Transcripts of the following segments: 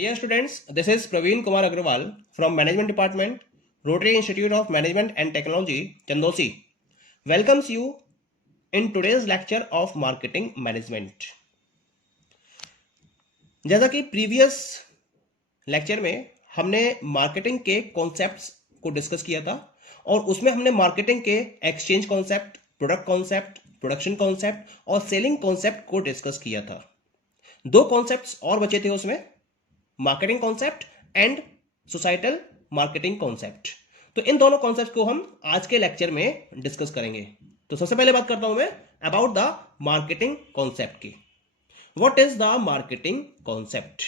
Dear students, this is Praveen Kumar Agrawal from Management Department, Rotary Institute of Management and Technology, Chandosi. Welcomes you in today's lecture of Marketing Management. जैसा कि previous lecture में हमने marketing के concepts को discuss किया था और उसमें हमने मार्केटिंग के exchange concept, product concept, production concept और सेलिंग कॉन्सेप्ट को डिस्कस किया था। दो कॉन्सेप्ट्स और बचे थे उसमें, marketing concept and societal marketing concept. तो इन दोनों कॉन्सेप्ट को हम आज के लेक्चर में डिस्कस करेंगे। तो सबसे पहले बात करता हूं मैं अबाउट द मार्केटिंग कॉन्सेप्ट की। What is the marketing concept?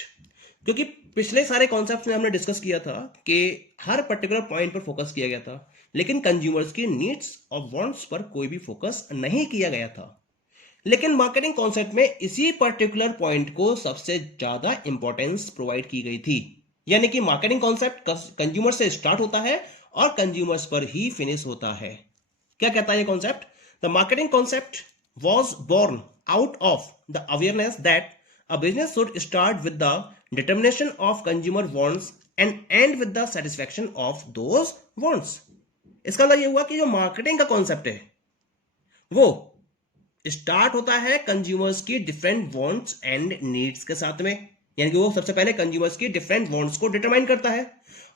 क्योंकि पिछले सारे कॉन्सेप्ट में हमने डिस्कस किया था कि हर पर्टिकुलर पॉइंट पर फोकस किया गया था, लेकिन कंज्यूमर्स की नीड्स और वांट्स पर कोई भी फोकस नहीं किया गया था। लेकिन मार्केटिंग कॉन्सेप्ट में इसी पर्टिकुलर पॉइंट को सबसे ज्यादा इंपॉर्टेंस प्रोवाइड की गई थी। यानी कि मार्केटिंग कॉन्सेप्ट कंज्यूमर से स्टार्ट होता है और कंज्यूमर्स पर ही फिनिश होता है। क्या कहता है ये concept? The marketing concept was born out of the awareness that a business should start with the determination of consumer wants and and with the satisfaction of those wants. इसका मतलब ये हुआ कि जो मार्केटिंग का कॉन्सेप्ट है वो start होता है कंज्यूमर्स की डिफरेंट वांट्स एंड नीड्स के साथ में। यानी कि वो सबसे पहले कंज्यूमर्स की डिफरेंट वांट्स को डिटरमाइन करता है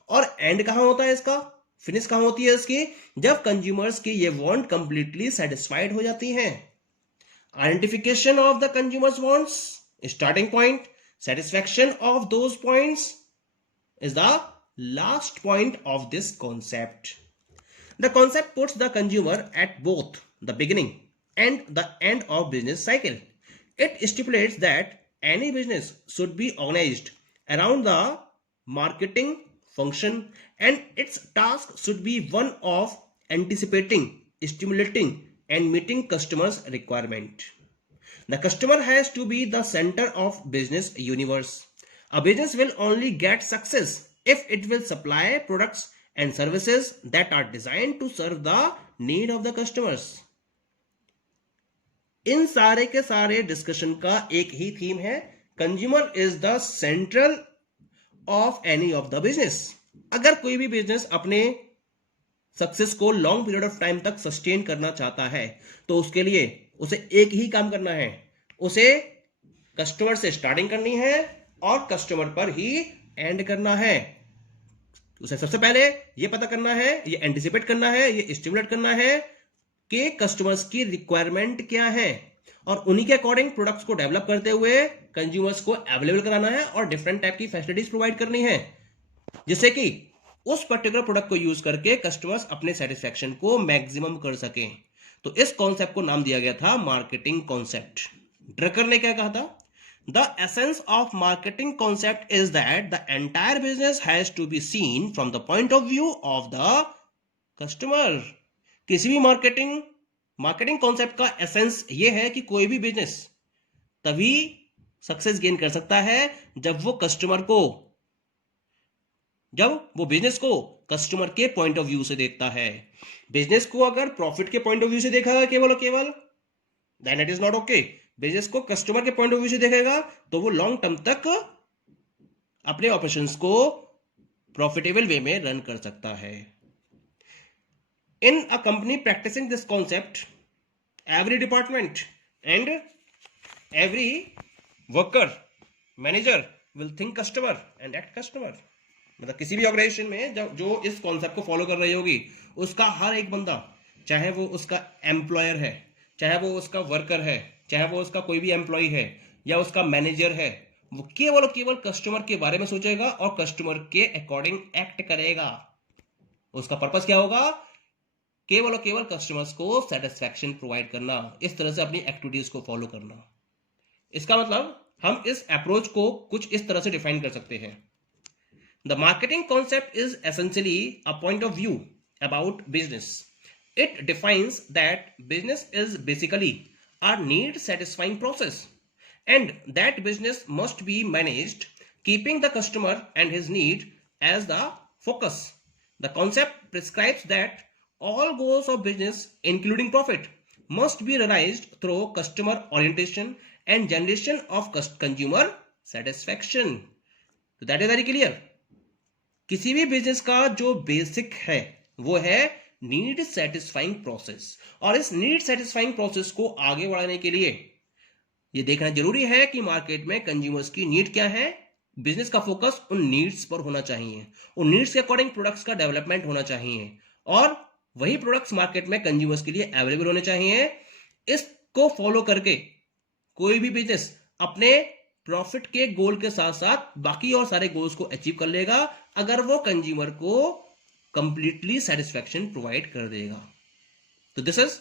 और एंड कहां होता है इसका, फिनिश कहां होती है इसकी, जब कंज्यूमर्स की ये वांट कंप्लीटली सेटिस्फाइड हो जाती हैं। Identification of the consumers wants, starting point, satisfaction of those points is the last point of this concept. The concept puts the consumer at both the beginning and the end of business cycle. It stipulates that any business should be organized around the marketing function and its task should be one of anticipating, stimulating and meeting customers' requirement. The customer has to be the center of business universe. A business will only get success if it will supply products and services that are designed to serve the need of the customers. इन सारे के सारे discussion का एक ही theme है, consumer is the central of any of the business. अगर कोई भी business अपने सक्सेस को लॉन्ग पीरियड ऑफ टाइम तक सस्टेन करना चाहता है तो उसके लिए उसे एक ही काम करना है, उसे कस्टमर से स्टार्टिंग करनी है और कस्टमर पर ही एंड करना है। उसे सबसे पहले ये पता करना है, ये एंटिसिपेट करना है, ये स्टिमुलेट करना है कि कस्टमर्स की रिक्वायरमेंट क्या है और उन्हीं के अकॉर्डिंग प्रोडक्ट्स को डेवलप करते हुए कंज्यूमर्स को अवेलेबल कराना है और डिफरेंट टाइप की फैसिलिटीज प्रोवाइड करनी है, जिससे कि उस पर्टिकुलर प्रोडक्ट को यूज करके कस्टमर्स अपने सेटिस्फैक्शन को मैक्सिमम कर सकें। तो इस कॉन्सेप्ट को नाम दिया गया था मार्केटिंग कॉन्सेप्ट। ड्रकर ने क्या कहा था? The essence of marketing concept is that the entire business has to be seen from the point of view of the customer. किसी भी मार्केटिंग कॉन्सेप्ट का एसेंस ये है कि कोई भी बिजनेस तभी सक्सेस गेन कर सकता है जब वो बिजनेस को कस्टमर के पॉइंट ऑफ व्यू से देखता है। बिजनेस को अगर प्रॉफिट के पॉइंट ऑफ व्यू से देखेगा केवल और केवल, then it is not okay. Business को कस्टमर के पॉइंट ऑफ व्यू से देखेगा तो वो लॉन्ग टर्म तक अपने ऑपरेशंस को प्रॉफिटेबल वे में रन कर सकता है। In a company practicing this concept, every department and every worker, manager will think customer and act customer. मतलब किसी भी ऑर्गेनाइजेशन में जो इस कॉन्सेप्ट को फॉलो कर रही होगी उसका हर एक बंदा, चाहे वो उसका एम्प्लॉयर है, चाहे वो उसका वर्कर है, चाहे वो उसका कोई भी एम्प्लॉय है या उसका मैनेजर है, वो केवल और केवल कस्टमर के बारे में सोचेगा और कस्टमर के अकॉर्डिंग एक्ट करेगा। उसका पर्पस क्या होगा? केवल और केवल कस्टमर्स को सेटिस्फैक्शन प्रोवाइड करना, इस तरह से अपनी एक्टिविटीज को फॉलो करना। इसका मतलब हम इस अप्रोच को कुछ इस तरह से डिफाइन कर सकते हैं। The marketing concept is essentially a point of view about business. It defines that business is basically a need satisfying process and that business must be managed keeping the customer and his need as the focus. The concept prescribes that all goals of business, including profit, must be realized through customer orientation and generation of consumer satisfaction. तो that is very clear. किसी भी business का जो basic है वो है need satisfying process, और इस नीड सेटिस्फाइंग प्रोसेस को आगे बढ़ाने के लिए ये देखना जरूरी है कि मार्केट में कंज्यूमर्स की नीड क्या है। बिजनेस का फोकस उन नीड्स पर होना चाहिए, उन नीड्स के अकॉर्डिंग प्रोडक्ट्स का डेवलपमेंट होना चाहिए, और वही प्रोडक्ट्स मार्केट में कंज्यूमर्स के लिए अवेलेबल होने चाहिए। इसको फॉलो करके कोई भी बिजनेस अपने प्रॉफिट के गोल के साथ साथ बाकी और सारे गोल्स को अचीव कर लेगा अगर वो कंज्यूमर को कंप्लीटली सेटिस्फैक्शन प्रोवाइड कर देगा। तो this is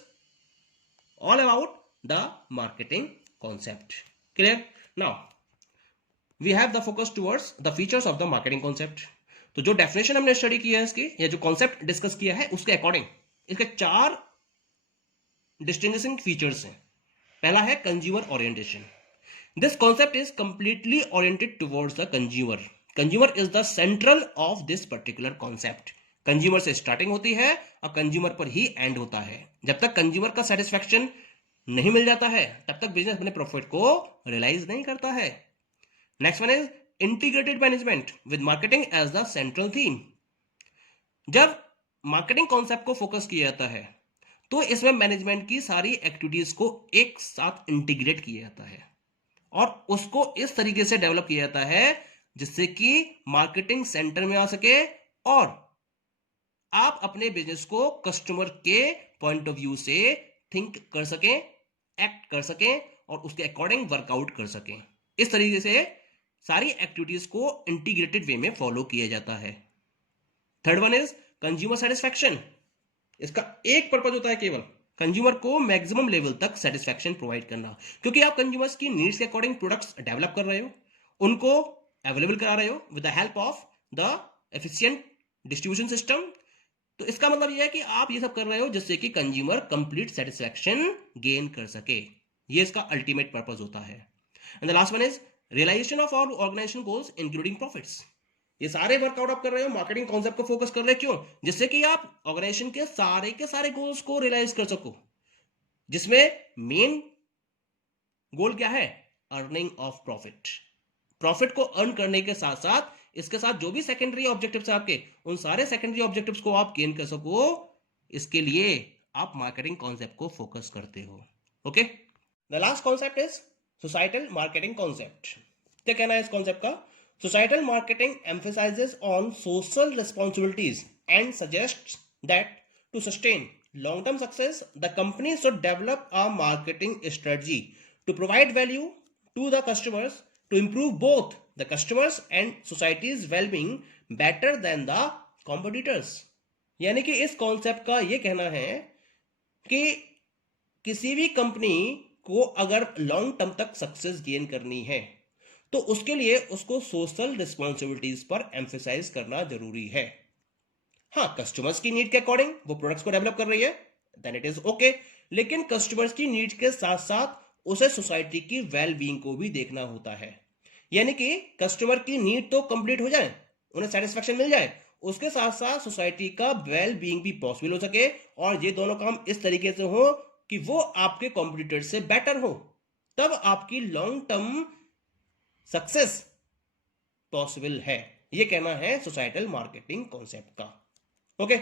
all about the marketing concept. Clear? Now we have the focus towards the features of the marketing concept. तो जो डेफिनेशन हमने स्टडी किया है इसकी, या जो कॉन्सेप्ट डिस्कस किया है, उसके अकॉर्डिंग इसके 4 डिस्टिंग्विशिंग फीचर्स हैं। पहला है consumer orientation. This concept is completely oriented towards the consumer. Consumer is the central of this particular concept. Consumer से स्टार्टिंग होती है और कंज्यूमर पर ही एंड होता है। जब तक कंज्यूमर का सेटिस्फैक्शन नहीं मिल जाता है तब तक बिजनेस अपने प्रॉफिट को रियलाइज नहीं करता है। Next one is integrated management with marketing as the central theme. जब मार्केटिंग कॉन्सेप्ट को फोकस किया जाता है तो इसमें मैनेजमेंट की सारी एक्टिविटीज को एक साथ इंटीग्रेट किया जाता है और उसको इस तरीके से डेवलप किया जाता है जिससे कि मार्केटिंग सेंटर में आ सके और आप अपने बिजनेस को कस्टमर के पॉइंट ऑफ व्यू से थिंक कर सकें, एक्ट कर सकें और उसके अकॉर्डिंग वर्कआउट कर सकें। इस तरीके से सारी एक्टिविटीज को इंटीग्रेटेड वे में फॉलो किया जाता है। Third one is consumer satisfaction. इसका एक पर्पज होता है केवल कंज्यूमर को मैक्सिमम लेवल तक सेटिस्फैक्शन प्रोवाइड करना, क्योंकि आप कंज्यूमर्स की नीड्स के अकॉर्डिंग प्रोडक्ट्स डेवलप कर रहे हो, उनको अवेलेबल करा रहे हो with the help of the efficient distribution system. तो इसका मतलब यह है कि आप ये सब कर रहे हो जिससे कि कंज्यूमर कंप्लीट सेटिस्फैक्शन गेन कर सके। ये इसका अल्टीमेट पर्पज होता है। And the last one is realisation of all organisation goals including profits. ये सारे वर्कआउट आप कर रहे हो, मार्केटिंग कॉन्सेप्ट को फोकस कर रहे हो, क्यों? जिससे कि आप ऑर्गेनाइजेशन के सारे गोल्स को रियलाइज कर सको, जिसमें मेन गोल क्या है? Earning of profit. प्रॉफिट को अर्न करने के साथ साथ इसके साथ जो भी सेकेंडरी ऑब्जेक्टिव्स है आपके, उन सारे सेकेंडरी ऑब्जेक्टिव्स को आप गेन कर सको, इसके लिए आप मार्केटिंग कॉन्सेप्ट को फोकस करते हो। Okay, the last concept is societal marketing concept. क्या कहना है इस कॉन्सेप्ट का? Societal marketing emphasizes on social responsibilities and suggests that to sustain long-term success, the company should develop a marketing strategy to provide value to the customers to improve both the customers and society's well-being better than the competitors। यानी कि इस concept का ये कहना है कि किसी भी कंपनी को अगर लॉन्ग टर्म तक सक्सेस गेन करनी है तो उसके लिए उसको सोशल रिस्पॉन्सिबिलिटीज पर एम्फेसाइज करना जरूरी है। हाँ, कस्टमर्स की नीड के अकॉर्डिंग वो प्रोडक्ट्स को डेवलप कर रही है, देन इट इज ओके, लेकिन कस्टमर्स की नीड के साथ साथ उसे सोसाइटी की वेल बीइंग को भी देखना होता है। यानी कि कस्टमर की नीड तो कंप्लीट हो जाए, उन्हें सेटिस्फैक्शन मिल जाए, उसके साथ साथ सोसाइटी का वेल बीइंग भी पॉसिबल हो सके, और ये दोनों काम इस तरीके से हो कि वो आपके कॉम्पिटिटर से बेटर हो, तब आपकी लॉन्ग टर्म सक्सेस पॉसिबल है। ये कहना है सोसाइटल मार्केटिंग कॉन्सेप्ट का। ओके,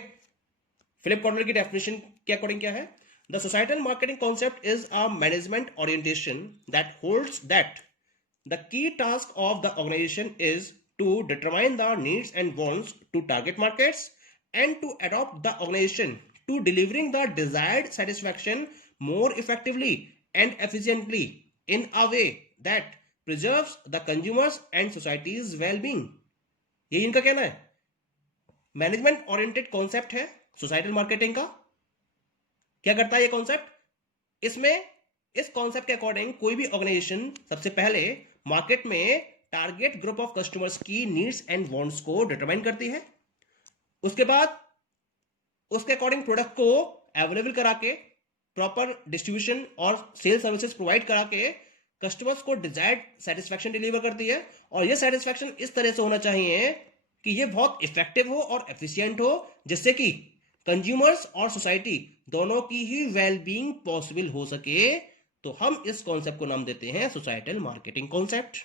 फिलिप कॉर्नर की डेफिनेशन के अकॉर्डिंग क्या है? The societal marketing concept is a management orientation that holds that the key task of the organisation is to determine the needs and wants to target markets and to adopt the organisation to delivering the desired satisfaction more effectively and efficiently in a way that preserves the consumers and society's well-being। यही इनका कहना है। Management oriented concept है societal marketing का। क्या करता है ये कॉन्सेप्ट? इसमें इस कॉन्सेप्ट के अकॉर्डिंग कोई भी ऑर्गेनाइजेशन सबसे पहले मार्केट में टारगेट ग्रुप ऑफ कस्टमर्स की नीड्स एंड वांट्स को डिटरमाइन करती है। उसके बाद उसके अकॉर्डिंग प्रोडक्ट को अवेलेबल करा के प्रॉपर डिस्ट्रीब्यूशन और सेल सर्विसेज प्रोवाइड करा के कस्टमर्स को डिजायर्ड सेटिस्फैक्शन डिलीवर करती है। और ये सेटिस्फैक्शन इस तरह से होना चाहिए कि ये बहुत इफेक्टिव हो और एफिशिएंट हो, जिससे कि कंज्यूमर्स और सोसाइटी दोनों की ही वेल बीइंग पॉसिबल हो सके। तो हम इस कॉन्सेप्ट को नाम देते हैं सोसाइटल मार्केटिंग कॉन्सेप्ट।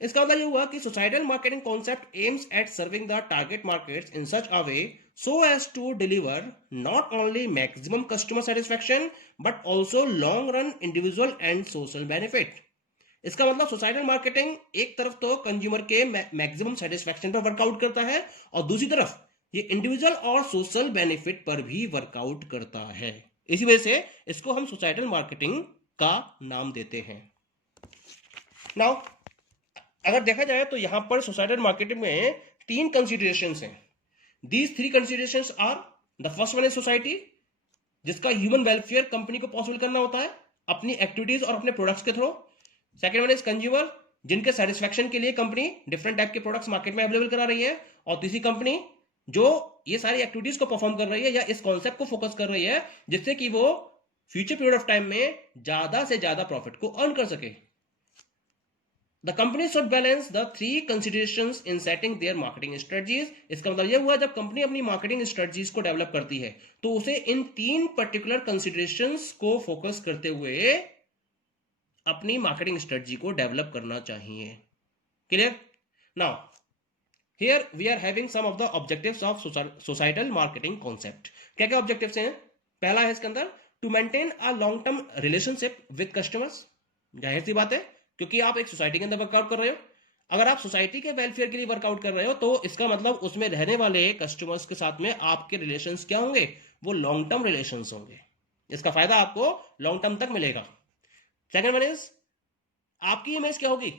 इसका मतलब ये हुआ कि societal marketing concept aims at serving the target markets in such a way so as to deliver not only maximum customer satisfaction but also long run individual and social benefit. इसका मतलब societal marketing एक तरफ तो consumer के maximum satisfaction पर workout करता है और दूसरी तरफ ये इंडिविजुअल और सोशल बेनिफिट पर भी वर्कआउट करता है। इसी वजह से इसको हम सोसाइटल मार्केटिंग का नाम देते हैं। नाउ अगर देखा जाए तो यहां पर सोसाइटल मार्केटिंग में 3 कंसिडरेशंस हैं। These 3 considerations are, the first one is society, जिसका ह्यूमन वेलफेयर कंपनी को पॉसिबल करना होता है अपनी एक्टिविटीज और अपने प्रोडक्ट्स के through. Second one is consumer, जिनके सेटिस्फैक्शन के लिए कंपनी डिफरेंट टाइप के प्रोडक्ट्स मार्केट में अवेलेबल करा रही है। और तीसरी कंपनी जो ये सारी एक्टिविटीज को परफॉर्म कर रही है या इस कॉन्सेप्ट को फोकस कर रही है जिससे कि वो फ्यूचर पीरियड ऑफ टाइम में ज्यादा से ज्यादा प्रॉफिट को अर्न कर सके। The company should balance the 3 considerations in setting their marketing strategies. इसका मतलब यह हुआ जब कंपनी अपनी मार्केटिंग स्ट्रेटजीज को डेवलप करती है तो उसे इन 3 पर्टिकुलर कंसिडरेशंस को फोकस करते हुए अपनी मार्केटिंग स्ट्रेटजी को डेवलप करना चाहिए। Clear? Now here we are having some of the objectives of societal marketing concept. क्या क्या ऑब्जेक्टिव्स हैं? पहला है इसके अंदर to maintain a long term relationship with customers. जाहिर सी बात है क्योंकि आप एक सोसाइटी के अंदर वर्कआउट कर रहे हो। अगर आप सोसाइटी के वेलफेयर के लिए वर्कआउट कर रहे हो तो इसका मतलब उसमें रहने वाले कस्टमर्स के साथ में आपके रिलेशंस क्या होंगे? वो लॉन्ग टर्म रिलेशंस होंगे। इसका फायदा आपको लॉन्ग टर्म तक मिलेगा। सेकंड वन इज आपकी इमेज क्या होगी?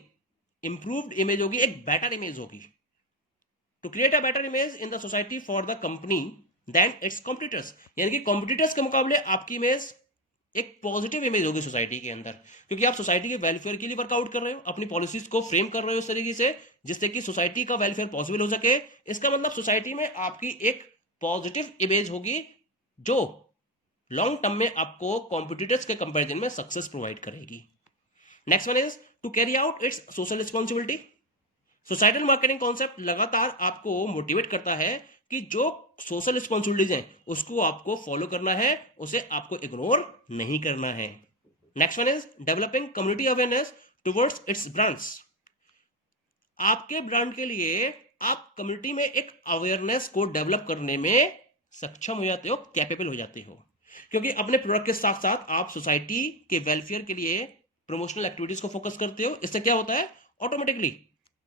इंप्रूव्ड इमेज होगी, एक बेटर इमेज होगी। To create a better image in the society for the company than its competitors, यानी कि कॉम्पिटिटर्स के मुकाबले आपकी इमेज एक पॉजिटिव इमेज होगी सोसाइटी के अंदर, क्योंकि आप सोसाइटी के वेलफेयर के लिए वर्कआउट कर रहे हो, अपनी पॉलिसीज को फ्रेम कर रहे हो इस तरीके से जिससे कि सोसाइटी का वेलफेयर पॉसिबल हो सके। इसका मतलब सोसाइटी में आपकी एक पॉजिटिव इमेज होगी जो लॉन्ग टर्म में आपको कॉम्पिटिटर्स के कंपैरिजन में सक्सेस प्रोवाइड करेगी। Next one is to carry out its social responsibility. Societal marketing concept लगातार आपको मोटिवेट करता है कि जो सोशल रिस्पॉन्सिबिलिटीज हैं उसको आपको फॉलो करना है, उसे आपको इग्नोर नहीं करना है। Next one is developing community awareness towards it's brands. आपके ब्रांड के लिए आप कम्युनिटी में एक अवेयरनेस को डेवलप करने में सक्षम हो जाते हो, कैपेबल हो जाते हो, क्योंकि अपने प्रोडक्ट के साथ साथ आप सोसाइटी के वेलफेयर के लिए प्रमोशनल एक्टिविटीज को फोकस करते हो। इससे क्या होता है? ऑटोमेटिकली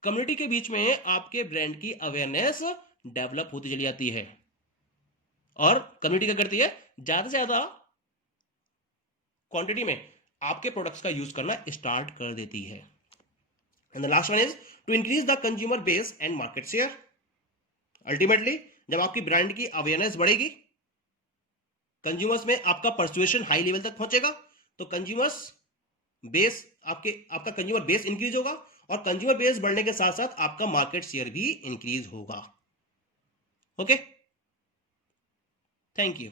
कम्युनिटी के बीच में आपके ब्रांड की अवेयरनेस डेवलप होती चली जाती है और कम्युनिटी क्या करती है? ज्यादा से ज्यादा क्वांटिटी में आपके प्रोडक्ट्स का यूज करना स्टार्ट कर देती है। And the last one is to increase the consumer base and market share. Ultimately जब आपकी ब्रांड की अवेयरनेस बढ़ेगी, कंज्यूमर्स में आपका परसुएशन हाई लेवल तक पहुंचेगा, तो कंज्यूमर्स बेस आपका कंज्यूमर बेस इंक्रीज होगा और कंज्यूमर बेस बढ़ने के साथ साथ आपका मार्केट शेयर भी इंक्रीज होगा। Okay, thank you.